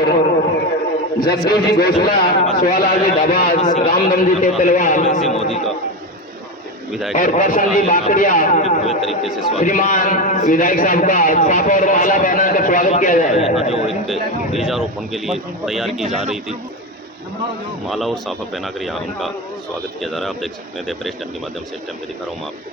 और जगदीश जी घोषला, सोहालाल जी दबाज, रामदम जी तेतलवाल मोदी का विधायक और प्रशांत जी बाकड़िया तरीके से श्रीमान विधायक साहब का साफा और माला पहना कर स्वागत किया जाए। जो एक बीजारोपण के लिए तैयार की जा रही थी, माला और साफा पहनाकर यहाँ उनका स्वागत किया जा रहा है। आप देख सकते हैं प्रेस टाइम के माध्यम से इस टाइम पे दिखा रहा हूँ मैं आपको।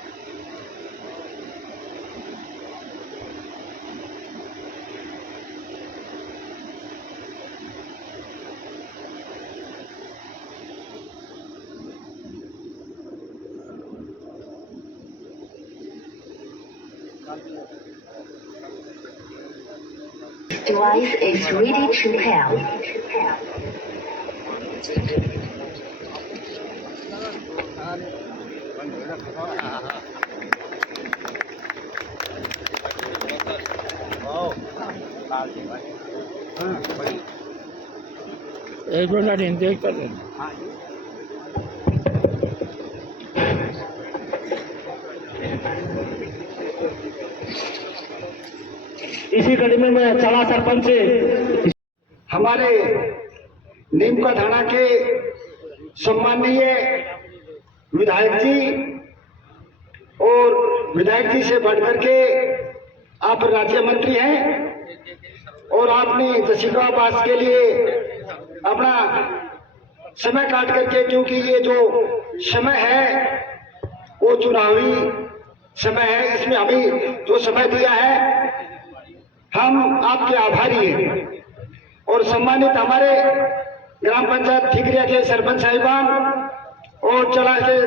Device is ready to pair. एक मिनट इंतजार कर रहे हैं। इसी कड़ी में चला सरपंच हमारे नीमका थाना के सम्माननीय विधायक जी और विधायक जी से बढ़कर के आप राज्य मंत्री हैं और आपने जसीकाबाद के लिए अपना समय काट करके, क्योंकि ये जो समय है वो चुनावी समय है, इसमें हमें जो समय दिया है हम आपके आभारी हैं। और सम्मानित हमारे ग्राम पंचायत ठिकरिया के सरपंच साहिबान और चला के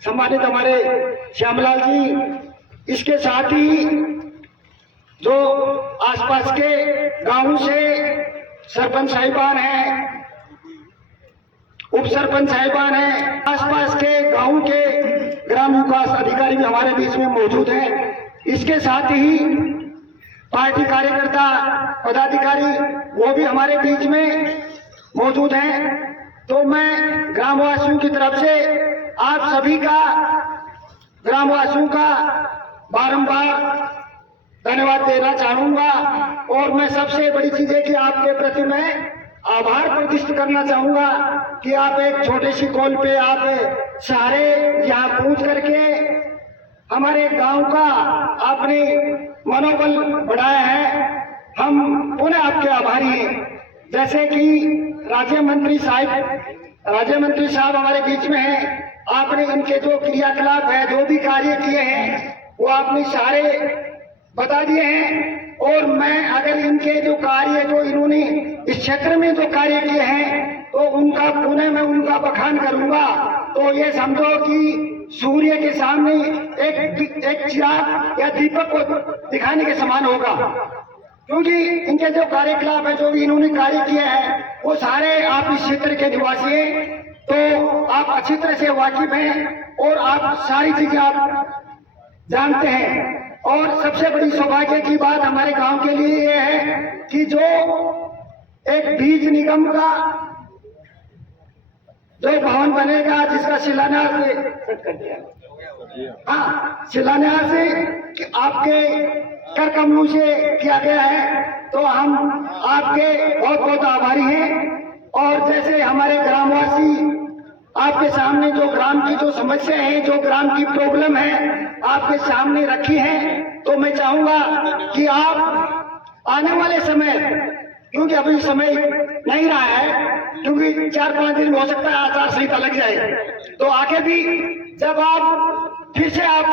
सम्मानित हमारे श्यामलाल जी, इसके साथ ही जो आसपास के गांवों से सरपंच साहिबान हैं, उप सरपंच साहिबान हैं, आसपास के गांवों के ग्राम विकास अधिकारी भी हमारे बीच में मौजूद हैं। इसके साथ ही पार्टी कार्यकर्ता पदाधिकारी वो भी हमारे बीच में मौजूद हैं। तो मैं ग्रामवासियों की तरफ से आप सभी का, ग्रामवासियों का बारंबार धन्यवाद देना चाहूंगा। और मैं सबसे बड़ी चीज है कि आपके प्रति मैं आभार प्रदर्शित करना चाहूंगा कि आप एक छोटे सी कॉल पे आप सारे यहाँ पहुंच करके हमारे गांव का आपने मनोबल बढ़ाया है। हम पुनः आपके आभारी हैं। जैसे कि राज्य मंत्री साहब हमारे बीच में हैं, आपने इनके जो क्रियाकलाप है, जो भी कार्य किए हैं वो आपने सारे बता दिए हैं। और मैं अगर इनके जो कार्य जो इन्होंने इस क्षेत्र में जो कार्य किए हैं तो उनका पुनः मैं उनका बखान करूंगा। तो ये समझो कि सूर्य के सामने एक चिराग या दीपक को दिखाने के समान होगा, क्योंकि इनके जो कार्यकलाप है, जो भी इन्होंने कार्य किए हैं वो सारे आप इस क्षेत्र के निवासी हैं, तो आप अच्छी तरह से वाकिफ हैं और आप सारी चीजें आप जानते हैं। और सबसे बड़ी सौभाग्य की बात हमारे गांव के लिए ये है कि जो एक बीज निगम का जो भवन बनेगा, जिसका शिलान्यास शिलान्यास आपके कर कमलों से किया गया है, तो हम आपके बहुत बहुत आभारी हैं। और जैसे हमारे ग्रामवासी आपके सामने जो ग्राम की जो समस्या है, जो ग्राम की प्रॉब्लम है आपके सामने रखी है, तो मैं चाहूंगा कि आप आने वाले समय, क्योंकि अभी समय नहीं रहा है, क्योंकि 4-5 दिन हो सकता है आचार संहिता लग जाए, तो आगे भी जब आप फिर से आप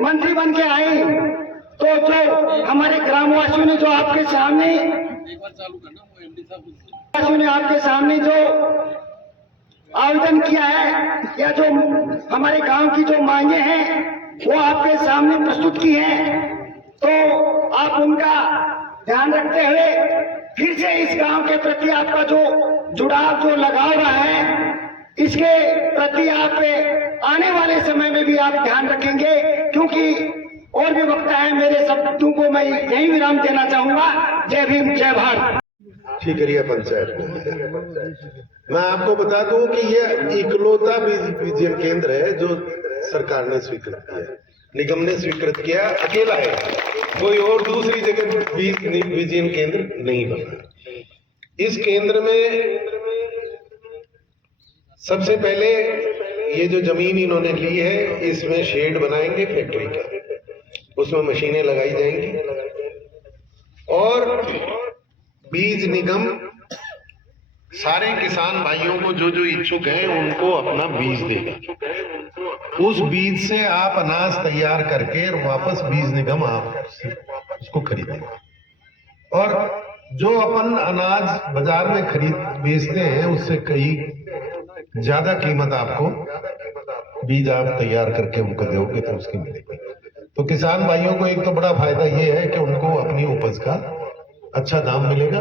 मंत्री बन के आए तो जो हमारे ग्रामवासियों ने जो आपके सामने जो आवेदन किया है या जो हमारे गांव की जो मांगे हैं वो आपके सामने प्रस्तुत की हैं, तो आप उनका ध्यान रखते हुए फिर से इस गांव के प्रति आपका जो जुड़ाव, जो लगाव रहा है, इसके प्रति आप आने वाले समय में भी आप ध्यान रखेंगे। क्योंकि और भी वक्त है, मेरे शब्दों को मैं यही विराम देना चाहूंगा। जय भीम, जय भारत। ठीकरिया पंचायत मैं आपको बता दूं कि ये इकलौता विजन केंद्र है जो सरकार ने स्वीकृत किया, निगम ने स्वीकृत किया, अकेला है, कोई और दूसरी जगह विजन केंद्र नहीं बना। इस केंद्र में सबसे पहले ये जो जमीन इन्होंने ली है, इसमें शेड बनाएंगे फैक्ट्री का, उसमें मशीनें लगाई जाएंगी और बीज निगम सारे किसान भाइयों को जो जो इच्छुक हैं उनको अपना बीज देगा। उस बीज से आप अनाज तैयार करके वापस बीज निगम आप उसको खरीदेगा और जो अपन अनाज बाजार में खरीद बेचते हैं उससे कई ज्यादा कीमत आपको बीज आप तैयार करके उनको दोगे तो उसकी मिलेगी। तो किसान भाइयों को एक तो बड़ा फायदा ये है कि उनको अपनी उपज का अच्छा दाम मिलेगा।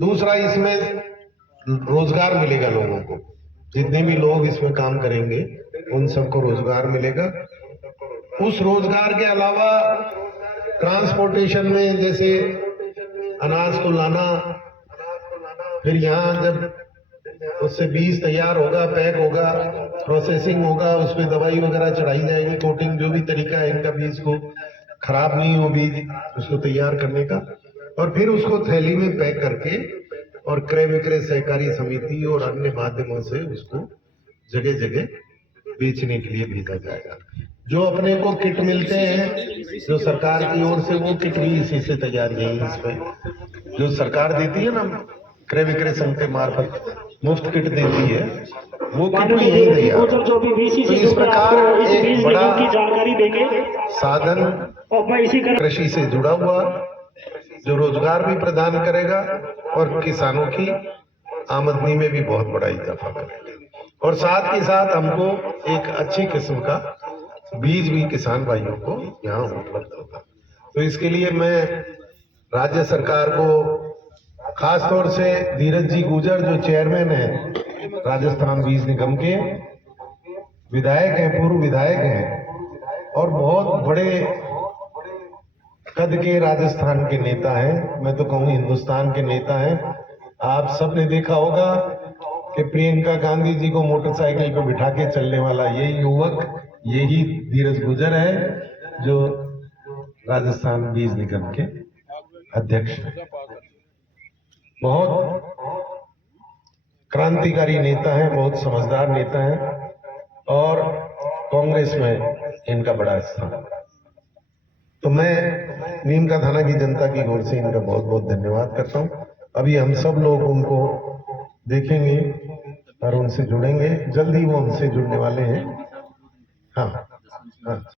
दूसरा, इसमें रोजगार मिलेगा लोगों को, जितने भी लोग इसमें काम करेंगे उन सबको रोजगार मिलेगा। उस रोजगार के अलावा ट्रांसपोर्टेशन में, जैसे अनाज को लाना, फिर यहाँ जब उससे बीज तैयार होगा, पैक होगा, प्रोसेसिंग होगा, उसमें दवाई वगैरह चढ़ाई जाएगी, कोटिंग, जो भी तरीका है इनका बीज को खराब नहीं हो बीज उसको तैयार करने का, और फिर उसको थैली में पैक करके और क्रय विक्रय सहकारी समिति और अन्य माध्यमों से उसको जगह जगह बेचने के लिए भेजा जाएगा। जो अपने को किट मिलते हैं जो सरकार की ओर से, वो किट भी इसी से तैयार यही इसमें जो सरकार देती है ना, क्रय विक्रय संघ के मार्फत मुफ्त किट देती है, वो किट भी यही तैयार। तो इस प्रकार एक बड़ा जानकारी देंगे साधन कृषि से जुड़ा हुआ जो रोजगार भी प्रदान करेगा और किसानों की आमदनी में भी बहुत बड़ा इजाफा करेगा, और साथ ही साथ हमको एक अच्छी किस्म का बीज भी किसान भाइयों को यहाँ उपलब्ध होगा। तो इसके लिए मैं राज्य सरकार को, खास तौर से धीरज जी गुजर जो चेयरमैन है राजस्थान बीज निगम के, विधायक हैं, पूर्व विधायक हैं और बहुत बड़े कद के राजस्थान के नेता हैं, मैं तो कहूँ हिंदुस्तान के नेता हैं। आप सब ने देखा होगा कि प्रियंका गांधी जी को मोटरसाइकिल पे बिठा के चलने वाला यही युवक, यही धीरज गुजर है जो राजस्थान बीज निगम के अध्यक्ष हैं। बहुत क्रांतिकारी नेता हैं, बहुत समझदार नेता हैं और कांग्रेस में इनका बड़ा स्थान है। तो मैं नीम का थाना की जनता की ओर से इनका बहुत बहुत धन्यवाद करता हूं। अभी हम सब लोग उनको देखेंगे और उनसे जुड़ेंगे, जल्दी वो हमसे जुड़ने वाले हैं। हाँ हाँ।